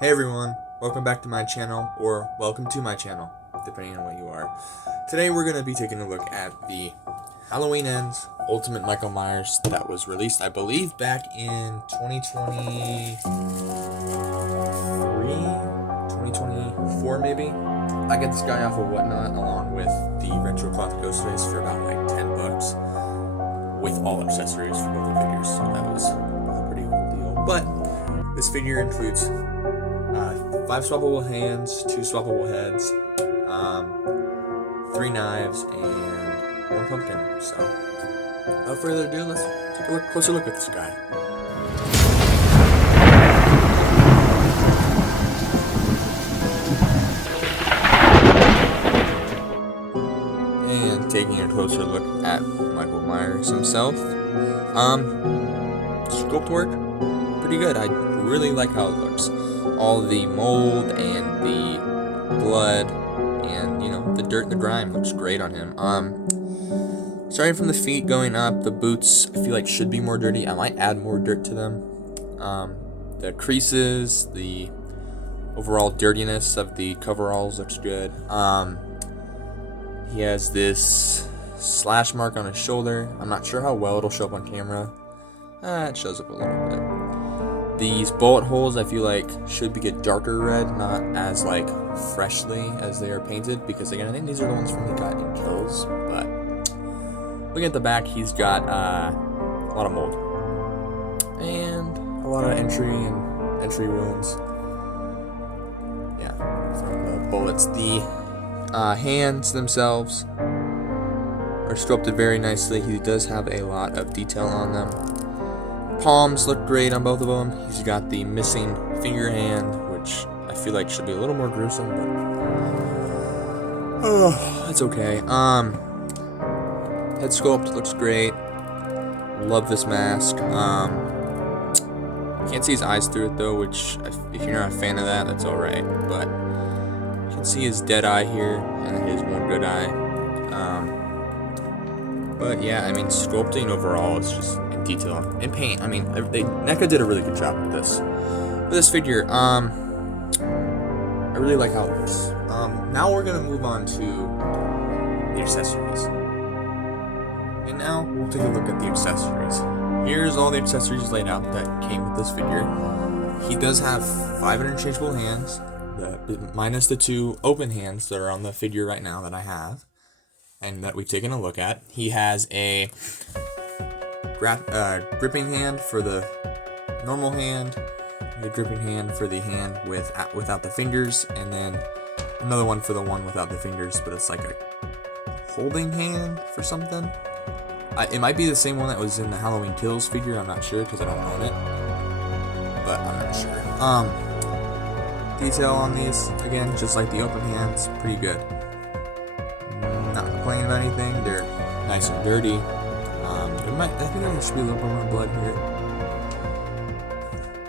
Hey everyone, welcome back to my channel, or welcome to my channel, depending on what you are. Today we're going to be taking a look at the Halloween Ends Ultimate Michael Myers that was released, I believe, back in 2024 maybe. I get this guy off of Whatnot along with the Retro Cloth Ghostface for about like 10 bucks with all accessories for both the figures, so that was a pretty cool deal. But this figure includes 5 swappable hands, 2 swappable heads, 3 knives, and 1 pumpkin. So, without further ado, let's take a closer look at this guy. And taking a closer look at Michael Myers himself. Sculpt work, pretty good. I really like how it looks. All the mold and the blood and, the dirt and the grime looks great on him. Starting from the feet going up, the boots I feel like should be more dirty. I might add more dirt to them. The creases, the overall dirtiness of the coveralls looks good. He has this slash mark on his shoulder. I'm not sure how well it'll show up on camera. It shows up a little bit. These bullet holes I feel like should be a darker red, not as freshly as they are painted, because again I think these are the ones from Neca and Kills. But looking at the back, he's got a lot of mold and a lot of entry wounds. Yeah, from the bullets. The hands themselves are sculpted very nicely. He does have a lot of detail on them. Palms look great on both of them. He's got the missing finger hand, which I feel like should be a little more gruesome, but it's okay. Head sculpt looks great. Love this mask. Can't see his eyes through it though, which if you're not a fan of that, that's alright. But you can see his dead eye here and his one good eye. But yeah, I mean, sculpting overall is just in detail and paint. I mean, Neca did a really good job with this. For this figure, I really like how it looks. Now we're gonna move on to the accessories, and now we'll take a look at the accessories. Here's all the accessories laid out that came with this figure. He does have 5 interchangeable hands, minus the 2 open hands that are on the figure right now that I have, and that we've taken a look at. He has a gripping hand for the normal hand, the gripping hand for the hand without the fingers, and then another one for the one without the fingers, but it's like a holding hand for something. It might be the same one that was in the Halloween Kills figure, I'm not sure because I don't own it, but I'm not sure. Detail on these, again, just like the open hands, pretty good. Not complaining about anything. They're nice and dirty. I think there should be a little bit more blood here.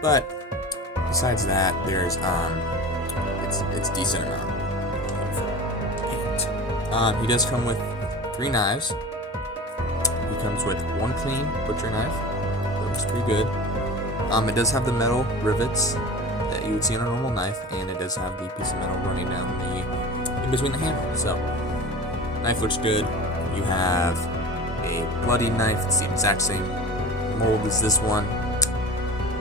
But besides that, there's it's decent amount of paint. He does come with 3 knives. He comes with 1 clean butcher knife. That looks pretty good. It does have the metal rivets that you would see on a normal knife, and it does have the piece of metal running down in between the handle. So knife looks good. You have a bloody knife. It's the exact same mold as this one,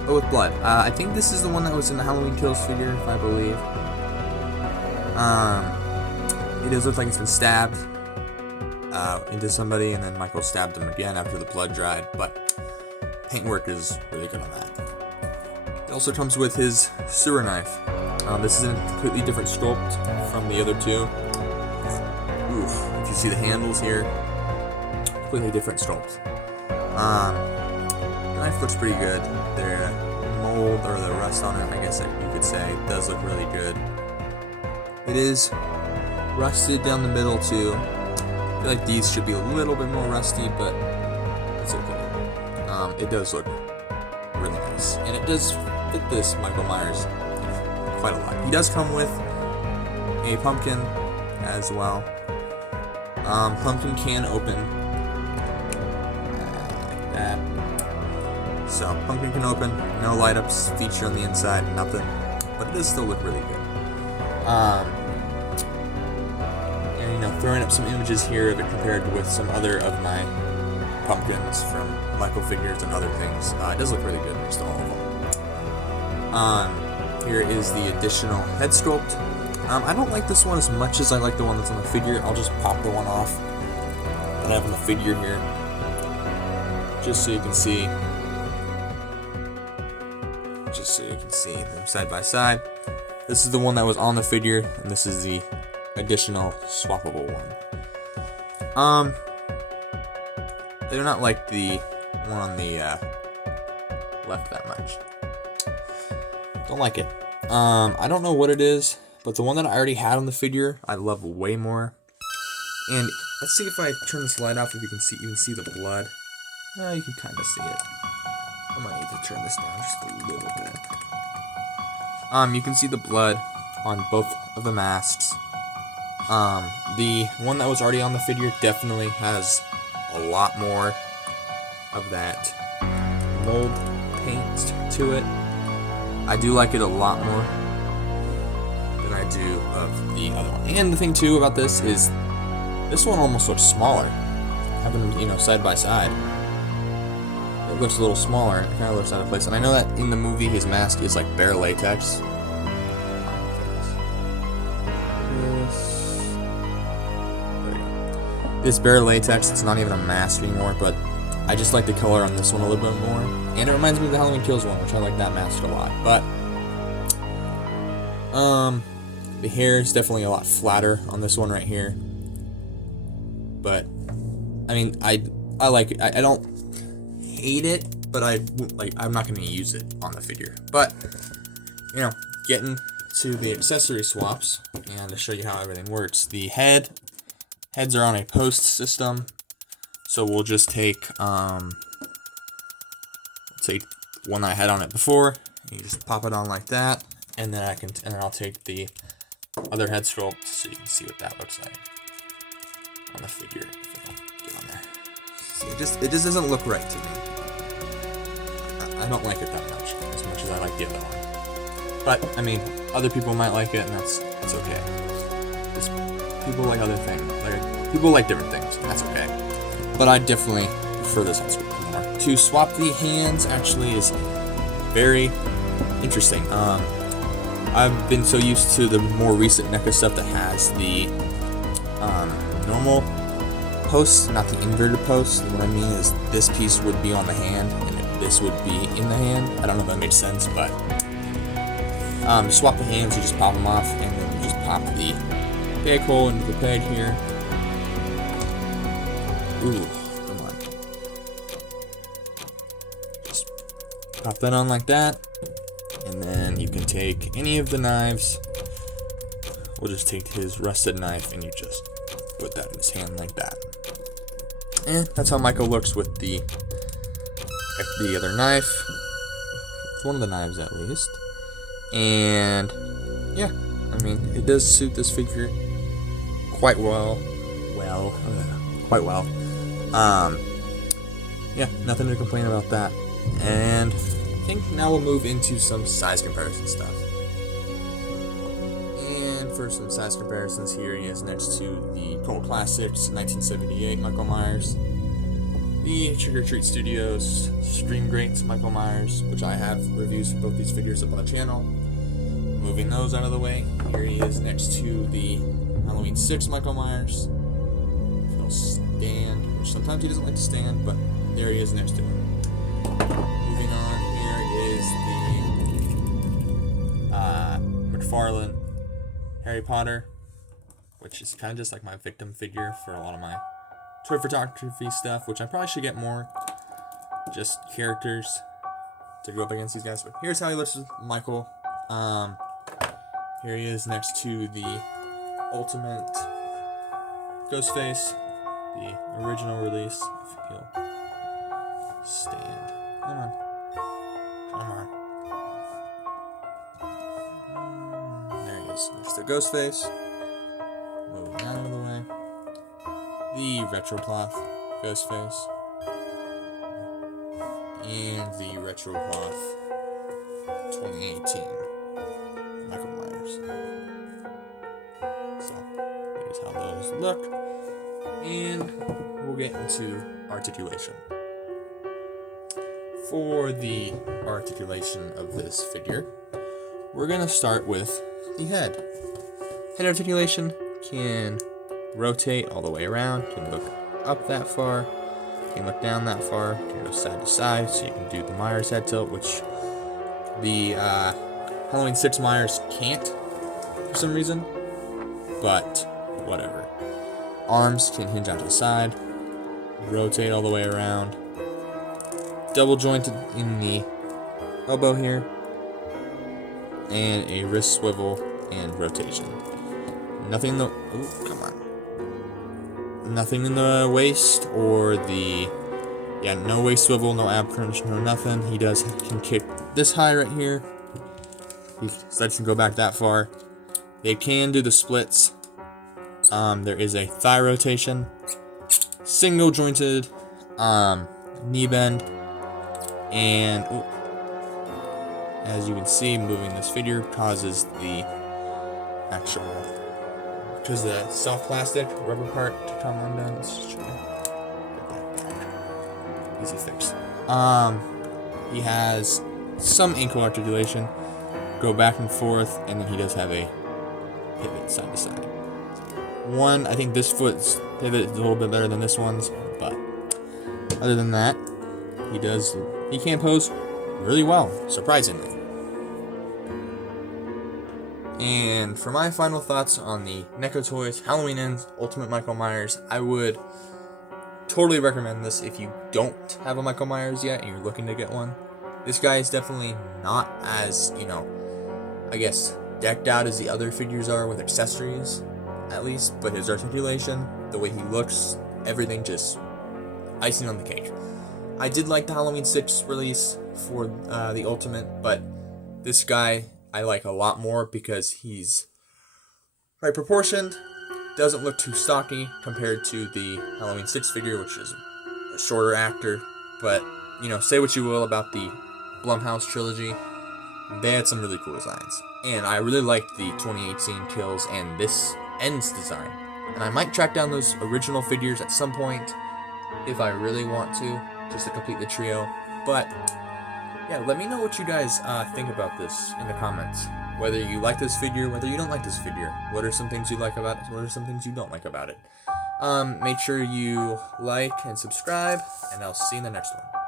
but with blood. I think this is the one that was in the Halloween Kills figure, if I believe. It does look like it's been stabbed into somebody, and then Michael stabbed him again after the blood dried, but paintwork is really good on that. It also comes with his sewer knife. This is a completely different sculpt from the other 2. If you see the handles here, completely different sculpt. The knife looks pretty good. The mold or the rust on it, I guess you could say, does look really good. It is rusted down the middle too. I feel like these should be a little bit more rusty, but it's okay. It does look really nice, and it does fit this Michael Myers quite a lot. He does come with a pumpkin as well. Pumpkin can open like that. So pumpkin can open, no light ups feature on the inside, nothing. but it does still look really good. And, you know, throwing up some images here of it compared with some other of my pumpkins from Michael figures and other things. It does look really good next to all of them. Here is the additional head sculpt. I don't like this one as much as I like the one that's on the figure. I'll just pop the one off that I have on the figure here, just so you can see. Just so you can see them side by side. This is the one that was on the figure, and this is the additional swappable one. They're not like the one on the left that much. Don't like it. I don't know what it is, but the one that I already had on the figure, I love way more. And let's see if I turn this light off, if you can see the blood. You can kind of see it. I might need to turn this down just a little bit. You can see the blood on both of the masks. The one that was already on the figure definitely has a lot more of that mold paint to it. I do like it a lot more than I do of the other one. And the thing too about this is this one almost looks smaller. Having them, you know, side by side. It looks a little smaller. It kind of looks out of place. And I know that in the movie his mask is like bare latex. This bare latex, it's not even a mask anymore, but I just like the color on this one a little bit more. And it reminds me of the Halloween Kills one, which I like that mask a lot. But the hair is definitely a lot flatter on this one right here. But I mean, I like it. I don't hate it, but I'm not going to use it on the figure. But you know, getting to the accessory swaps and to show you how everything works. The heads are on a post system, so we'll just take one I had on it before. And you just pop it on like that, and then I'll take the other head sculpt so you can see what that looks like on the figure. If I don't get on there, see, it just doesn't look right to me. I don't like it that much as I like the other one. But I mean, other people might like it, and that's okay. People like other things. People like different things, and that's okay. But I definitely prefer this head sculpt more. To swap the hands actually is very interesting. I've been so used to the more recent Neca stuff that has the normal posts, not the inverted posts. What I mean is this piece would be on the hand, and this would be in the hand. I don't know if that makes sense, but to swap the hands, you just pop them off, and then you just pop the peg hole into the peg here. Ooh, come on. Just pop that on like that. And then you can take any of the knives. We'll just take his rusted knife and you just put that in his hand like that. And that's how Michael looks with the other knife. With one of the knives at least. And yeah, I mean, it does suit this figure quite well. Quite well. Yeah, nothing to complain about that. And I think now we'll move into some size comparison stuff. And for some size comparisons, here he is next to the Cult Classics 1978 Michael Myers, the Trick or Treat Studios Stream Greats Michael Myers, which I have reviews for both these figures up on the channel. Moving those out of the way, here he is next to the Halloween 6 Michael Myers. He'll stand, which sometimes he doesn't like to stand, but there he is next to him. Moving on, here is the McFarlane Harry Potter, which is kind of just like my victim figure for a lot of my toy photography stuff, which I probably should get more just characters to go up against these guys. But here's how he looks with Michael. Here he is next to the Ultimate Ghostface, the original release. If he'll stand. Come on. There he is. Next to Ghostface. Moving that out of the way. The Retro Cloth Ghostface. And the Retro Cloth 2018. closer look, and we'll get into articulation. For the articulation of this figure, we're going to start with the head. Head articulation can rotate all the way around, can look up that far, can look down that far, can go side to side, so you can do the Myers head tilt, which the Halloween 6 Myers can't for some reason, but whatever. Arms can hinge out to the side, rotate all the way around, double jointed in the elbow here, and a wrist swivel and rotation. Nothing in the nothing in the waist or the no waist swivel, no ab crunch, no nothing. He can kick this high right here. He starts to go back that far. They can do the splits. There is a thigh rotation, single jointed knee bend, and as you can see, moving this figure causes the actual, because the soft plastic rubber part to come undone. Let's just try to get that back. Easy fix. He has some ankle articulation, go back and forth, and then he does have a pivot side to side. I think this foot's pivot is a little bit better than this one's, but other than that, he can pose really well, surprisingly. And for my final thoughts on the Neca Toys Halloween Ends Ultimate Michael Myers, I would totally recommend this if you don't have a Michael Myers yet and you're looking to get one. This guy is definitely not as, I guess, decked out as the other figures are with accessories, at least, but his articulation, the way he looks, everything just icing on the cake. I did like the Halloween 6 release for the Ultimate, but this guy I like a lot more because he's right proportioned, doesn't look too stocky compared to the Halloween 6 figure, which is a shorter actor. But, say what you will about the Blumhouse trilogy, they had some really cool designs. And I really liked the 2018 Kills and this Ends design. And I might track down those original figures at some point if I really want to, just to complete the trio. But yeah, let me know what you guys think about this in the comments. Whether you like this figure, whether you don't like this figure. What are some things you like about it? What are some things you don't like about it? Make sure you like and subscribe, and I'll see you in the next one.